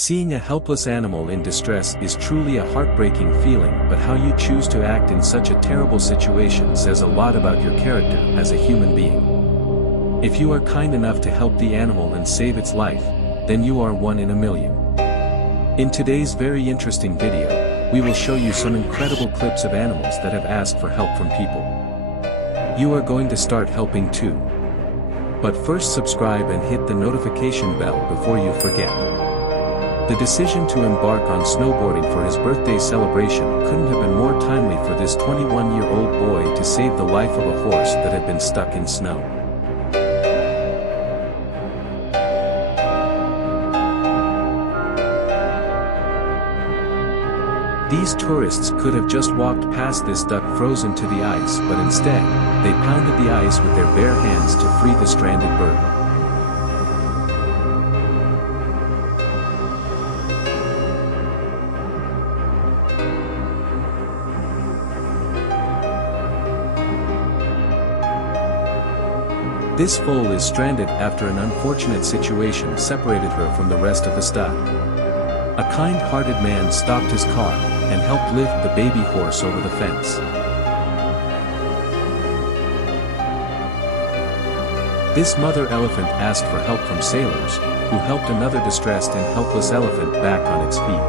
Seeing a helpless animal in distress is truly a heartbreaking feeling, but how you choose to act in such a terrible situation says a lot about your character as a human being. If you are kind enough to help the animal and save its life, then you are one in a million. In today's very interesting video, we will show you some incredible clips of animals that have asked for help from people. You are going to start helping too. But first subscribe and hit the notification bell before you forget. The decision to embark on snowboarding for his birthday celebration couldn't have been more timely for this 21-year-old boy to save the life of a horse that had been stuck in snow. These tourists could have just walked past this duck frozen to the ice, but instead, they pounded the ice with their bare hands to free the stranded bird. This foal is stranded after an unfortunate situation separated her from the rest of the stock. A kind-hearted man stopped his car and helped lift the baby horse over the fence. This mother elephant asked for help from sailors, who helped another distressed and helpless elephant back on its feet.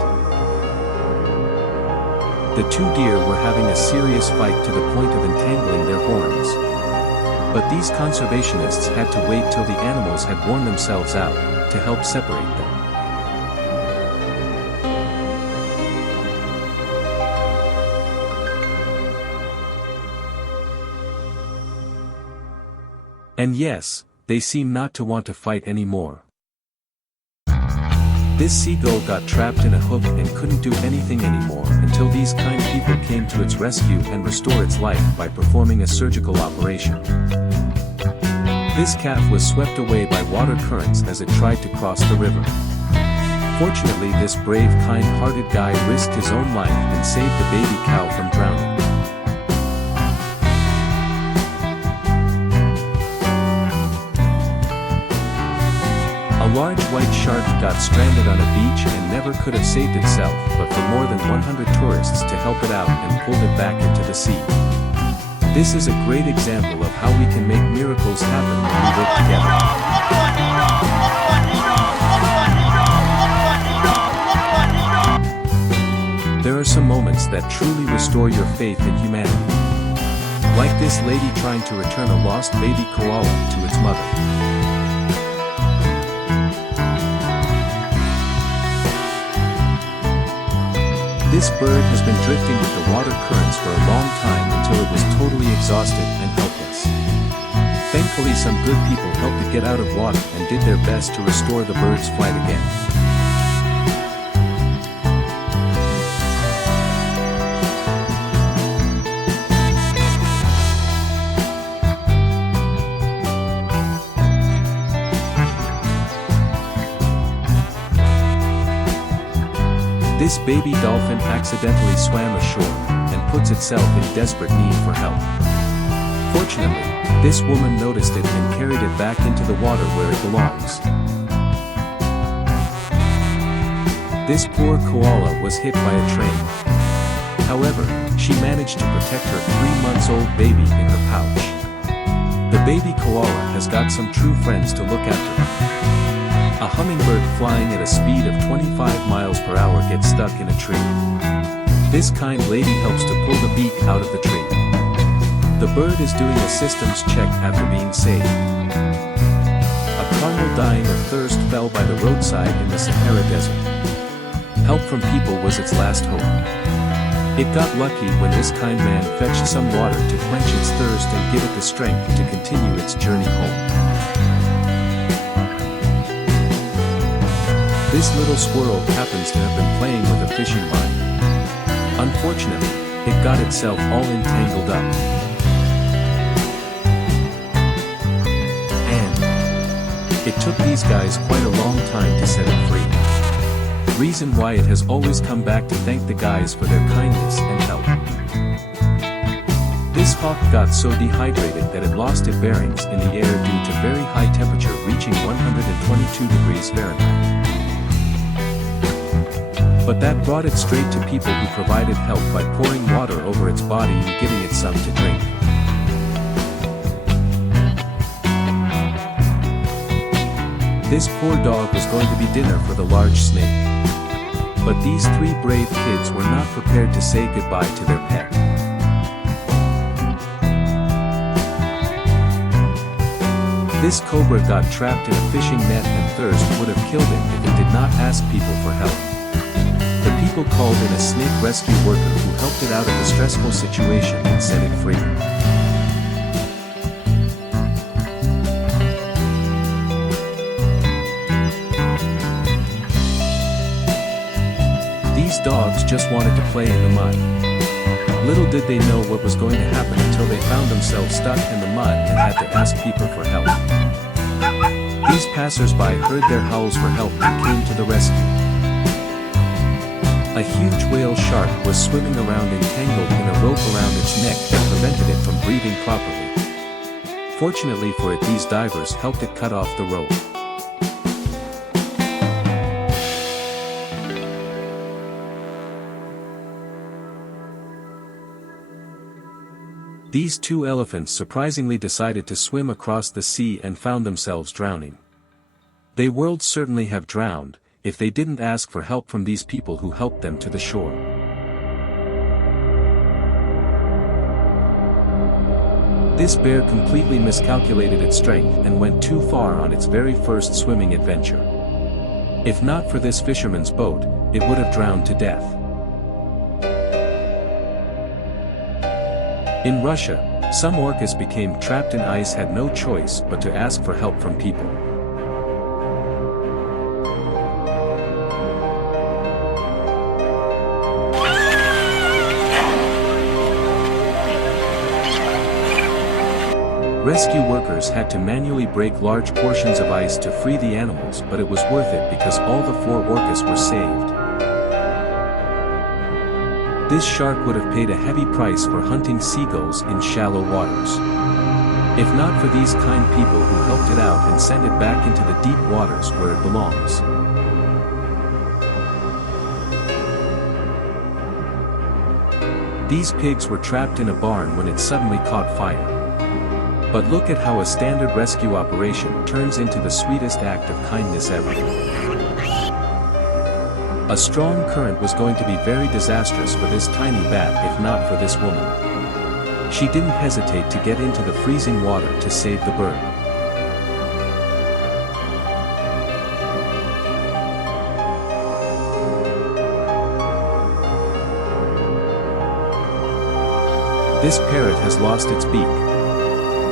The two deer were having a serious fight to the point of entangling their horns. But these conservationists had to wait till the animals had worn themselves out, to help separate them. And yes, they seem not to want to fight anymore. This seagull got trapped in a hook and couldn't do anything anymore until these kind people came to its rescue and restore its life by performing a surgical operation. This calf was swept away by water currents as it tried to cross the river. Fortunately, this brave, kind-hearted guy risked his own life and saved the baby cow from drowning. A large white shark got stranded on a beach and never could have saved itself but for more than 100 tourists to help it out and pulled it back into the sea. This is a great example of how we can make miracles happen when we work together. There are some moments that truly restore your faith in humanity. Like this lady trying to return a lost baby koala to its mother. This bird has been drifting with the water currents for a long time until it was totally exhausted and helpless. Thankfully, some good people helped it get out of water and did their best to restore the bird's flight again. This baby dolphin accidentally swam ashore and puts itself in desperate need for help. Fortunately, this woman noticed it and carried it back into the water where it belongs. This poor koala was hit by a train. However, she managed to protect her 3-month-old baby in her pouch. The baby koala has got some true friends to look after her. A hummingbird flying at a speed of 25 miles per hour gets stuck in a tree. This kind lady helps to pull the beak out of the tree. The bird is doing a systems check after being saved. A camel dying of thirst fell by the roadside in the Sahara Desert. Help from people was its last hope. It got lucky when this kind man fetched some water to quench its thirst and give it the strength to continue its journey home. This little squirrel happens to have been playing with a fishing line. Unfortunately, it got itself all entangled up. And it took these guys quite a long time to set it free. Reason why it has always come back to thank the guys for their kindness and help. This hawk got so dehydrated that it lost its bearings in the air due to very high temperature reaching 122 degrees Fahrenheit. But that brought it straight to people who provided help by pouring water over its body and giving it some to drink. This poor dog was going to be dinner for the large snake. But these three brave kids were not prepared to say goodbye to their pet. This cobra got trapped in a fishing net and thirst would have killed it if it did not ask people for help. The people called in a snake rescue worker who helped it out of the stressful situation and set it free. These dogs just wanted to play in the mud. Little did they know what was going to happen until they found themselves stuck in the mud and had to ask people for help. These passers-by heard their howls for help and came to the rescue. A huge whale shark was swimming around entangled in a rope around its neck that prevented it from breathing properly. Fortunately for it, these divers helped it cut off the rope. These two elephants surprisingly decided to swim across the sea and found themselves drowning. They would certainly have drowned if they didn't ask for help from these people who helped them to the shore. This bear completely miscalculated its strength and went too far on its very first swimming adventure. If not for this fisherman's boat, it would have drowned to death. In Russia, some orcas became trapped in ice had no choice but to ask for help from people. Rescue workers had to manually break large portions of ice to free the animals, but it was worth it because all the 4 orcas were saved. This shark would have paid a heavy price for hunting seagulls in shallow waters. If not for these kind people who helped it out and sent it back into the deep waters where it belongs. These pigs were trapped in a barn when it suddenly caught fire. But look at how a standard rescue operation turns into the sweetest act of kindness ever. A strong current was going to be very disastrous for this tiny bat if not for this woman. She didn't hesitate to get into the freezing water to save the bird. This parrot has lost its beak,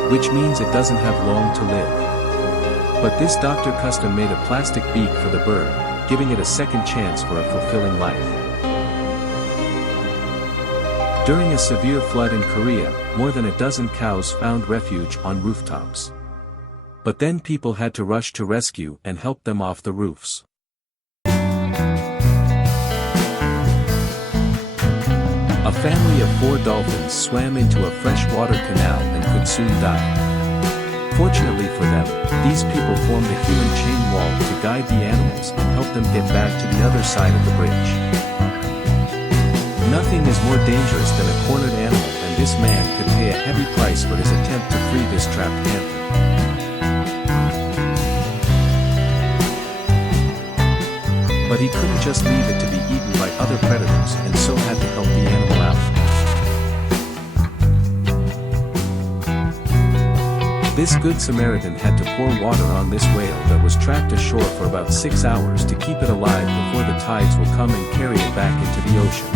which means it doesn't have long to live. But this doctor custom made a plastic beak for the bird, giving it a second chance for a fulfilling life. During a severe flood in Korea, more than a dozen cows found refuge on rooftops. But then people had to rush to rescue and help them off the roofs. A family of 4 dolphins swam into a freshwater canal and could soon die. Fortunately for them, these people formed a human chain wall to guide the animals and help them get back to the other side of the bridge. Nothing is more dangerous than a cornered animal, and this man could pay a heavy price for his attempt to free this trapped panther. But he couldn't just leave it to be eaten by other predators and so had to help the animal out. This good Samaritan had to pour water on this whale that was trapped ashore for about 6 hours to keep it alive before the tides will come and carry it back into the ocean.